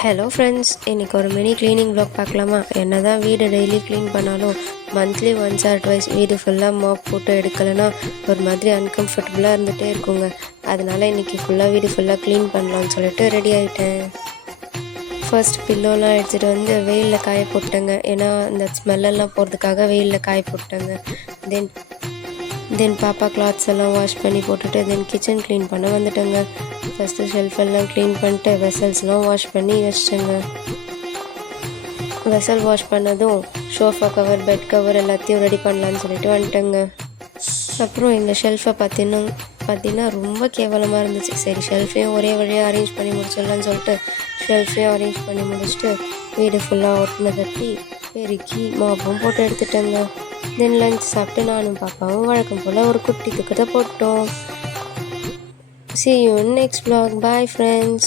Hello friends, இன்றைக்கி ஒரு mini cleaning vlog பார்க்கலாமா? என்ன தான் வீடு டெய்லி க்ளீன் பண்ணாலும் மந்த்லி ஒன்ஸ் ஆர் ட்வைஸ் வீடு ஃபுல்லாக மாப் போட்டு எடுக்கலைன்னா ஒரு மாதிரி அன்கம்ஃபர்டபுளாக இருந்துகிட்டே இருக்குங்க. அதனால் இன்றைக்கி ஃபுல்லாக வீடு ஃபுல்லாக க்ளீன் பண்ணலான்னு சொல்லிட்டு ரெடி ஆகிட்டேன். ஃபர்ஸ்ட் பில்லோலாம் எடுத்துகிட்டு வந்து வெயிலில் காய போட்டேங்க. ஏன்னா இந்த ஸ்மெல்லெல்லாம் போகிறதுக்காக வெயிலில் காய போட்டேங்க. தென் பாப்பா கிளாத்ஸ் எல்லாம் வாஷ் பண்ணி போட்டுட்டு தென் கிச்சன் க்ளீன் பண்ண வந்துட்டேங்க. ஃபஸ்ட்டு ஷெல்ஃப் எல்லாம் க்ளீன் பண்ணிட்டு வெசல்ஸ்லாம் வாஷ் பண்ணி வச்சிட்டேங்க. வெசல் வாஷ் பண்ணதும் சோஃபா கவர், பெட் கவர் எல்லாத்தையும் ரெடி பண்ணலான்னு சொல்லிட்டு வந்துட்டேங்க. அப்புறம் எங்கள் ஷெல்ஃபை பார்த்தீங்கன்னா ரொம்ப கேவலமாக இருந்துச்சு. சரி, ஷெல்ஃபையும் ஒரே வழியாக அரேஞ்ச் பண்ணி முடிச்சிடலான்னு சொல்லிட்டு ஷெல்ஃபையும் அரேஞ்ச் பண்ணி முடிச்சுட்டு வீடு ஃபுல்லாக ஒட்டின தட்டி பெருக்கி மாப்பும் போட்டு எடுத்துட்டேங்க. தென் லஞ்ச் சாப்பிட்டு நானும் பாப்பாவும் வழக்கம் போல் ஒரு குட்டி தூக்கத்தை போட்டோம். See you in next vlog. Bye friends.